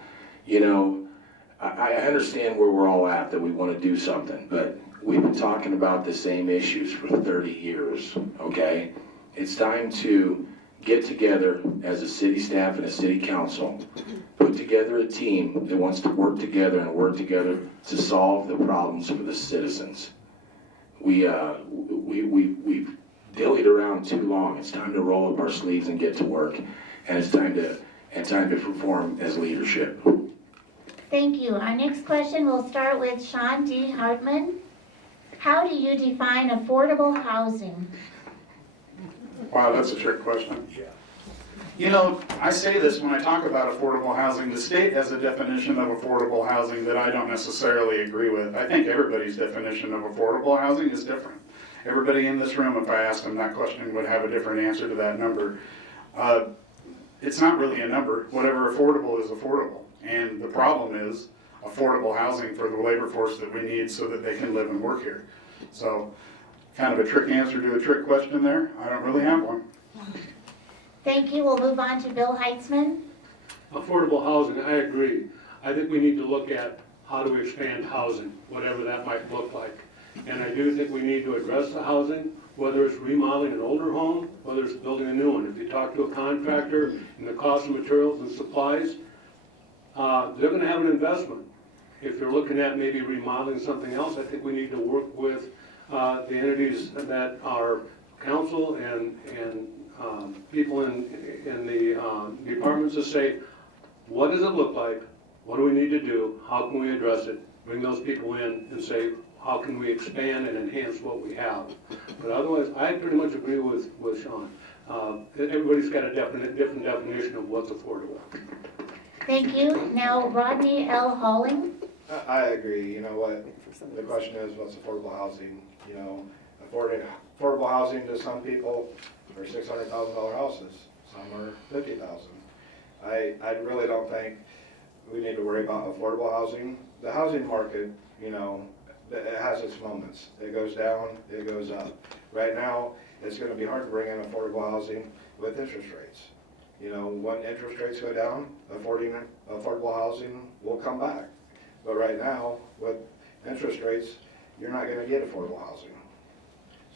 I understand where we're all at, that we want to do something, but we've been talking about the same issues for 30 years, okay? It's time to get together as a city staff and a city council, put together a team that wants to work together to solve the problems for the citizens. We've dillied around too long. It's time to roll up our sleeves and get to work, and it's time to perform as leadership. Thank you. Our next question will start with Sean D. Hartman. How do you define affordable housing? Wow, that's a trick question. I say this when I talk about affordable housing. The state has a definition of affordable housing that I don't necessarily agree with. I think everybody's definition of affordable housing is different. Everybody in this room, if I asked them that question, would have a different answer to that number. It's not really a number. Whatever affordable is affordable. And the problem is affordable housing for the labor force that we need so that they can live and work here. So, kind of a trick answer to a trick question there. I don't really have one. Thank you. We'll move on to Bill Heitzman. affordable housing, I agree. I think we need to look at how do we expand housing, whatever that might look like. And I do think we need to address the housing, whether it's remodeling an older home, whether it's building a new one. If you talk to a contractor and the cost of materials and supplies, they're gonna have an investment. If you're looking at maybe remodeling something else, I think we need to work with the entities that are council and people in the departments to say, what does it look like? What do we need to do? How can we address it? Bring those people in and say, how can we expand and enhance what we have? But otherwise, I pretty much agree with Sean. Everybody's got a different definition of what's affordable. Thank you. Now Rodney L. Halling. I agree, you know what, the question is, what's affordable housing? You know, affordable housing to some people are $600,000 houses, some are $50,000. I really don't think we need to worry about affordable housing. The housing market, you know, it has its moments. It goes down, it goes up. Right now, it's gonna be hard to bring in affordable housing with interest rates. You know, when interest rates go down, affordable housing will come back. But right now, with interest rates, you're not gonna get affordable housing.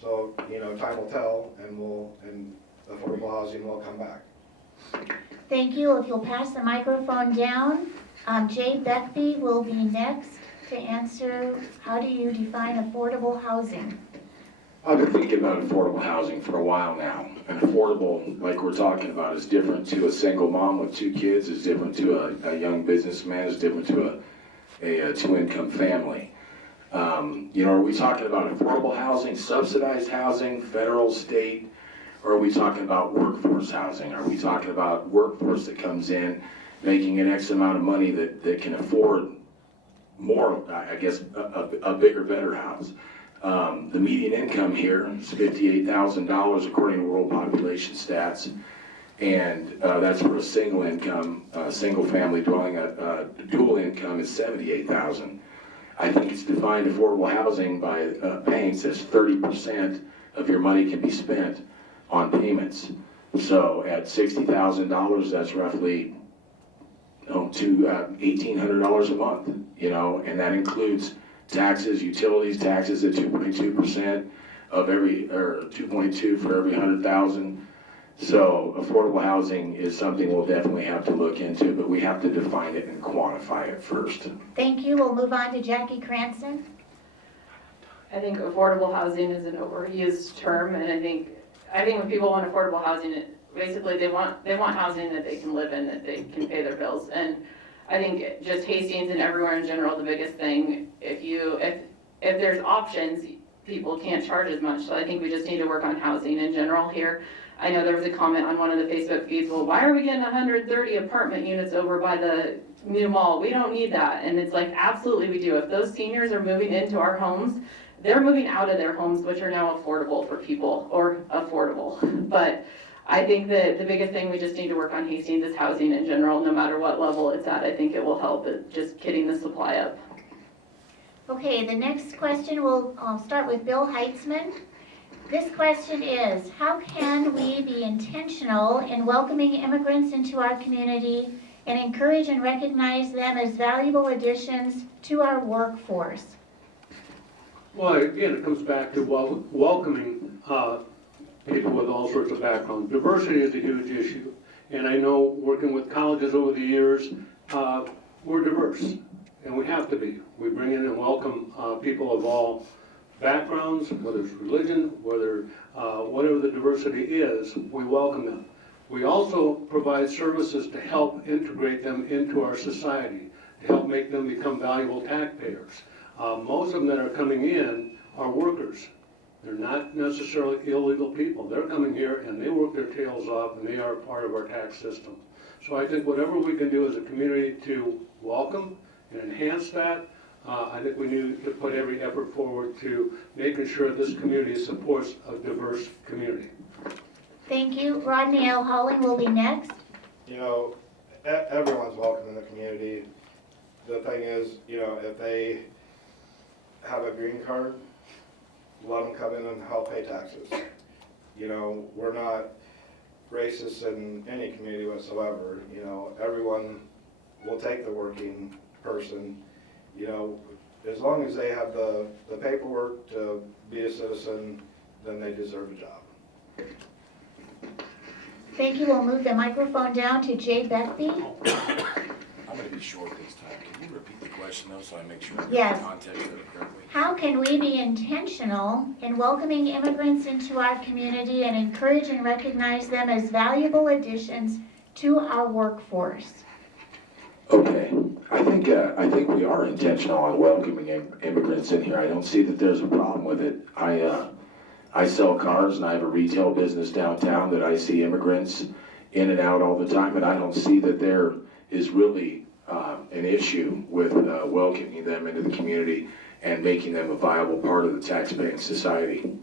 So, you know, time will tell, and affordable housing will come back. Thank you. If you'll pass the microphone down, Jay Beckby will be next to answer, how do you define affordable housing? I've been thinking about affordable housing for a while now. And affordable, like we're talking about, is different to a single mom with 2 kids, is different to a young businessman, is different to a 2-income family. You know, are we talking about affordable housing, subsidized housing, federal, state, or are we talking about workforce housing? Are we talking about workforce that comes in making an X amount of money that can afford more, I guess, a bigger, better house? The median income here is $58,000 according to World Population Stats. And that's for a single income, single family dwelling. Dual income is $78,000. I think it's defined affordable housing by paying, says 30% of your money can be spent on payments. So at $60,000, that's roughly $1,800 a month, you know, and that includes taxes, utilities, taxes at 2.2% of every, or 2.2 for every 100,000. So affordable housing is something we'll definitely have to look into, but we have to define it and quantify it first. Thank you. We'll move on to Jackie Cranston. I think affordable housing is an overused term, and I think when people want affordable housing, basically they want housing that they can live in, that they can pay their bills. And I think just Hastings and everywhere in general, the biggest thing, if there's options, people can't charge as much. So I think we just need to work on housing in general here. I know there was a comment on one of the Facebook feeds, well, why are we getting 130 apartment units over by the new mall? We don't need that. And it's like, absolutely we do. If those seniors are moving into our homes, they're moving out of their homes, which are now affordable for people, or affordable. But I think that the biggest thing we just need to work on Hastings is housing in general, no matter what level it's at. I think it will help at just getting the supply up. Okay, the next question will start with Bill Heitzman. This question is, how can we be intentional in welcoming immigrants into our community and encourage and recognize them as valuable additions to our workforce? Well, again, it comes back to welcoming people with all sorts of backgrounds. Diversity is a huge issue. And I know working with colleges over the years, we're diverse, and we have to be. We bring in and welcome people of all backgrounds, whether it's religion, whether whatever the diversity is, we welcome them. We also provide services to help integrate them into our society, to help make them become valuable taxpayers. Most of them that are coming in are workers. They're not necessarily illegal people. They're coming here and they work their tails off and they are part of our tax system. So I think whatever we can do as a community to welcome and enhance that, I think we need to put every effort forward to making sure this community supports a diverse community. Thank you. Rodney L. Halling will be next. You know, everyone's welcome in the community. The thing is, you know, if they have a green card, let them come in and help pay taxes. You know, we're not racist in any community whatsoever. You know, everyone will take the working person, you know, as long as they have the paperwork to be a citizen, then they deserve a job. Thank you. We'll move the microphone down to Jay Beckby. I'm gonna be short this time. Can you repeat the question though, so I make sure I get Yes. the context of it correctly? How can we be intentional in welcoming immigrants into our community and encourage and recognize them as valuable additions to our workforce? Okay, I think we are intentional on welcoming immigrants in here. I don't see that there's a problem with it. I sell cars and I have a retail business downtown that I see immigrants in and out all the time, and I don't see that there is really an issue with welcoming them into the community and making them a viable part of the taxpaying society.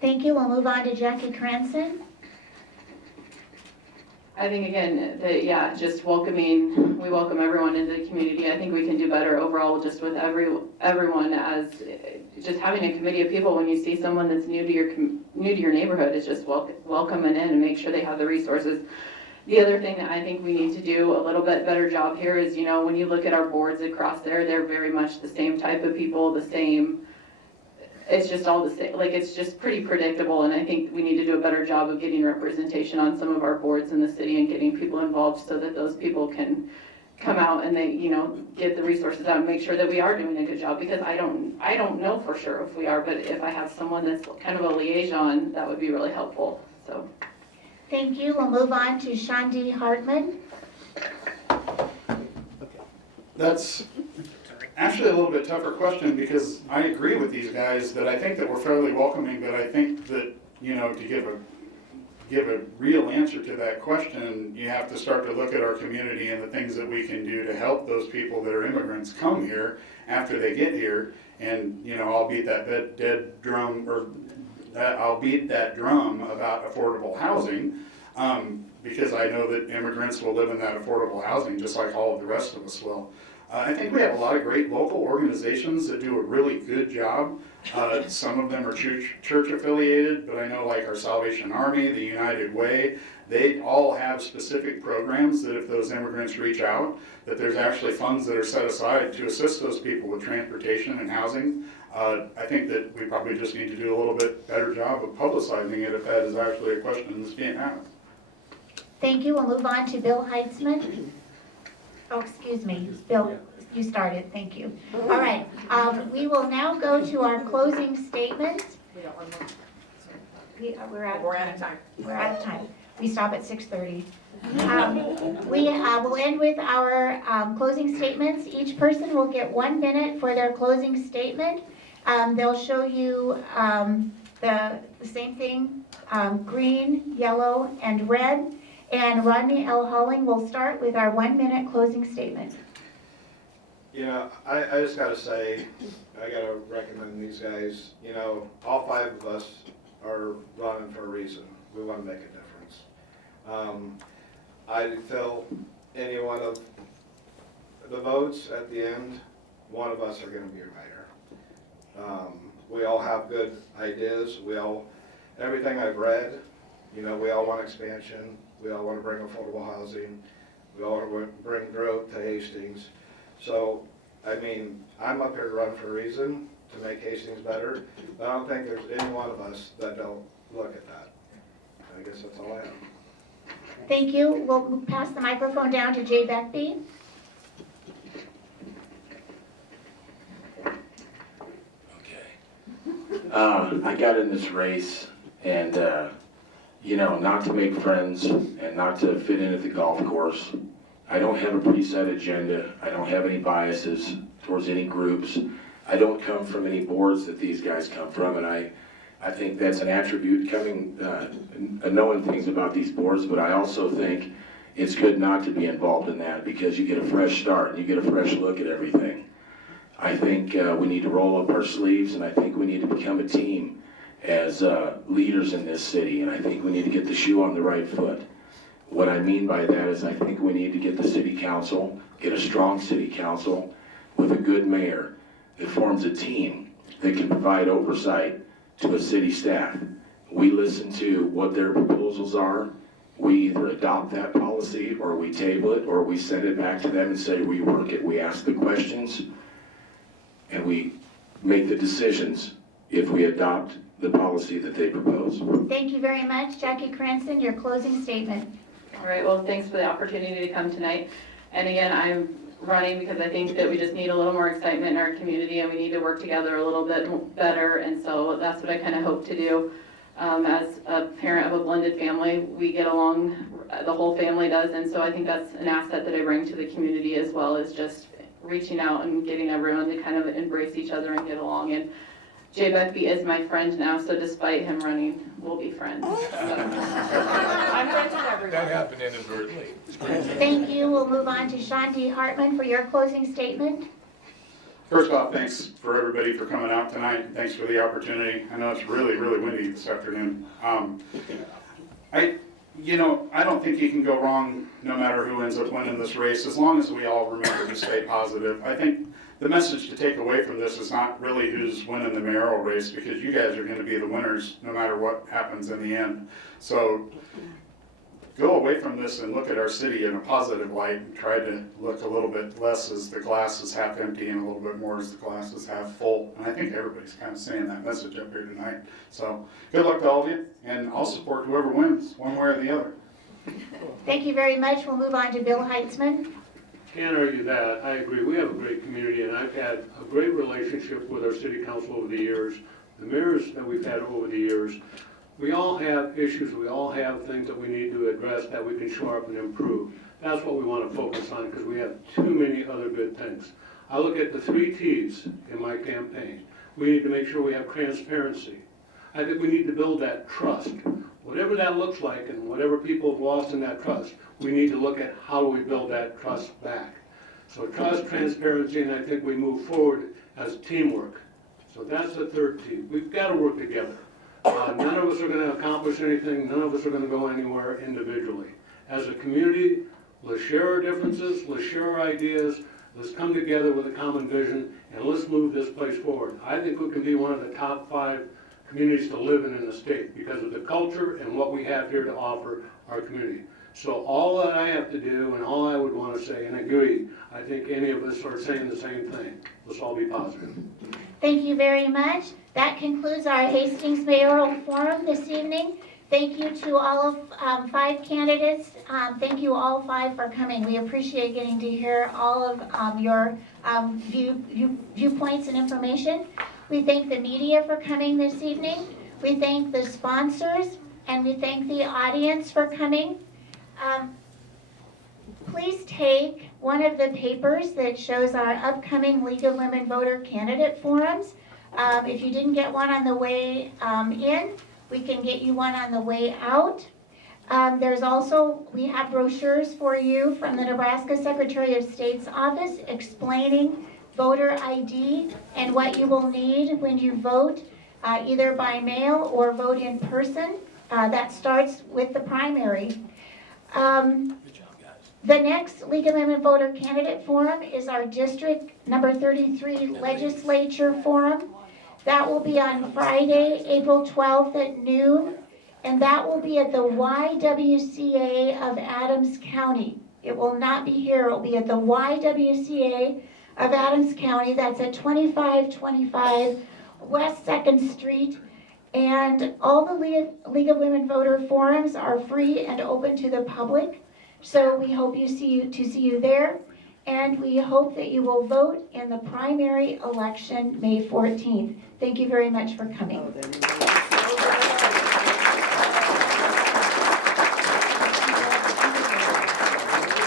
Thank you. We'll move on to Jackie Cranston. I think again, that, yeah, just welcoming, we welcome everyone into the community. I think we can do better overall just with everyone as just having a committee of people. When you see someone that's new to your neighborhood, is just welcome in and make sure they have the resources. The other thing that I think we need to do a little bit better job here is, you know, when you look at our boards across there, they're very much the same type of people, the same, it's just all the same, like it's just pretty predictable, and I think we need to do a better job of getting representation on some of our boards in the city and getting people involved so that those people can come out and they, you know, get the resources out and make sure that we are doing a good job, because I don't know for sure if we are, but if I have someone that's kind of a liaison, that would be really helpful, so. Thank you. We'll move on to Shandi Hartman. That's actually a little bit tougher question, because I agree with these guys that I think that we're fairly welcoming, but I think that, you know, to give a real answer to that question, you have to start to look at our community and the things that we can do to help those people that are immigrants come here after they get here. And, you know, I'll beat that dead drum, or I'll beat that drum about affordable housing, because I know that immigrants will live in that affordable housing just like all of the rest of us will. I think we have a lot of great local organizations that do a really good job. Some of them are church affiliated, but I know like our Salvation Army, the United Way, they all have specific programs that if those immigrants reach out, that there's actually funds that are set aside to assist those people with transportation and housing. I think that we probably just need to do a little bit better job of publicizing it if that is actually a question that's being asked. Thank you. We'll move on to Bill Heitzman. Oh, excuse me, Bill, you started, thank you. All right, we will now go to our closing statements. We got one more. We're out of time. We're out of time. We stop at 6:30. We will end with our closing statements. Each person will get 1 minute for their closing statement. They'll show you the same thing, green, yellow, and red. And Rodney L. Holling will start with our 1 minute closing statement. You know, I just gotta say, I gotta recommend these guys. You know, all 5 of us are running for a reason. We wanna make a difference. I feel any one of the votes at the end, one of us are gonna be a mayor. We all have good ideas. Everything I've read, you know, we all want expansion. We all want to bring affordable housing. We all want to bring growth to Hastings. So, I mean, I'm up here to run for a reason, to make Hastings better. But I don't think there's any one of us that don't look at that. I guess that's all I have. Thank you. We'll pass the microphone down to Jay Beckby. Okay. I got in this race, and you know, not to make friends and not to fit in at the golf course. I don't have a preset agenda. I don't have any biases towards any groups. I don't come from any boards that these guys come from, and I think that's an attribute coming, knowing things about these boards, but I also think it's good not to be involved in that, because you get a fresh start and you get a fresh look at everything. I think we need to roll up our sleeves, and I think we need to become a team as leaders in this city, and I think we need to get the shoe on the right foot. What I mean by that is I think we need to get the city council, get a strong city council with a good mayor that forms a team that can provide oversight to a city staff. We listen to what their proposals are. We either adopt that policy, or we table it, or we send it back to them and say, rework it. We ask the questions, and we make the decisions if we adopt the policy that they propose. Thank you very much. Jackie Cranston, your closing statement. All right, well, thanks for the opportunity to come tonight. And again, I'm running because I think that we just need a little more excitement in our community and we need to work together a little bit better. And so that's what I kind of hope to do. As a parent of a blended family, we get along, the whole family does. And so I think that's an asset that I bring to the community as well, is just reaching out and getting everyone to kind of embrace each other and get along. And Jay Buckby is my friend now, so despite him running, we'll be friends. So. I'm friends with everyone. That happened inadvertently. Thank you. We'll move on to Shanti Hartman for your closing statement. First off, thanks for everybody for coming out tonight. Thanks for the opportunity. I know it's really, really windy this afternoon. I don't think you can go wrong no matter who ends up winning this race, as long as we all remember to stay positive. I think the message to take away from this is not really who's winning the mayoral race, because you guys are going to be the winners no matter what happens in the end. So go away from this and look at our city in a positive light and try to look a little bit less as the glass is half empty and a little bit more as the glass is half full. And I think everybody's kind of saying that message up here tonight. So good luck to all of you, and I'll support whoever wins, one way or the other. Thank you very much. We'll move on to Bill Heitzman. Can't argue that. I agree. We have a great community, and I've had a great relationship with our city council over the years, the mayors that we've had over the years. We all have issues. We all have things that we need to address that we can shore up and improve. That's what we want to focus on, because we have too many other good things. I look at the 3 T's in my campaign. We need to make sure we have transparency. I think we need to build that trust. Whatever that looks like and whatever people have lost in that trust, we need to look at how do we build that trust back. So trust, transparency, and I think we move forward as teamwork. So that's the 3rd T. We've got to work together. None of us are going to accomplish anything. None of us are going to go anywhere individually. As a community, let's share our differences, let's share our ideas, let's come together with a common vision, and let's move this place forward. I think we can be one of the top 5 communities to live in the state because of the culture and what we have here to offer our community. So all that I have to do, and all I would want to say, and agree, I think any of us are saying the same thing. Let's all be positive. Thank you very much. That concludes our Hastings Mayoral Forum this evening. Thank you to all of 5 candidates. Thank you all 5 for coming. We appreciate getting to hear all of your viewpoints and information. We thank the media for coming this evening. We thank the sponsors, and we thank the audience for coming. Please take one of the papers that shows our upcoming League of Women Voter Candidate Forums. If you didn't get one on the way in, we can get you one on the way out. We have brochures for you from the Nebraska Secretary of State's office explaining voter ID and what you will need when you vote, either by mail or vote in person. That starts with the primary. The next League of Women Voter Candidate Forum is our District number 33 Legislature Forum. That will be on Friday, April 12th at noon, and that will be at the YWCA of Adams County. It will not be here, it will be at the YWCA of Adams County. That's at 2525 West 2nd Street. And all the League of Women Voter Forums are free and open to the public. So we hope to see you there, and we hope that you will vote in the primary election May 14th. Thank you very much for coming.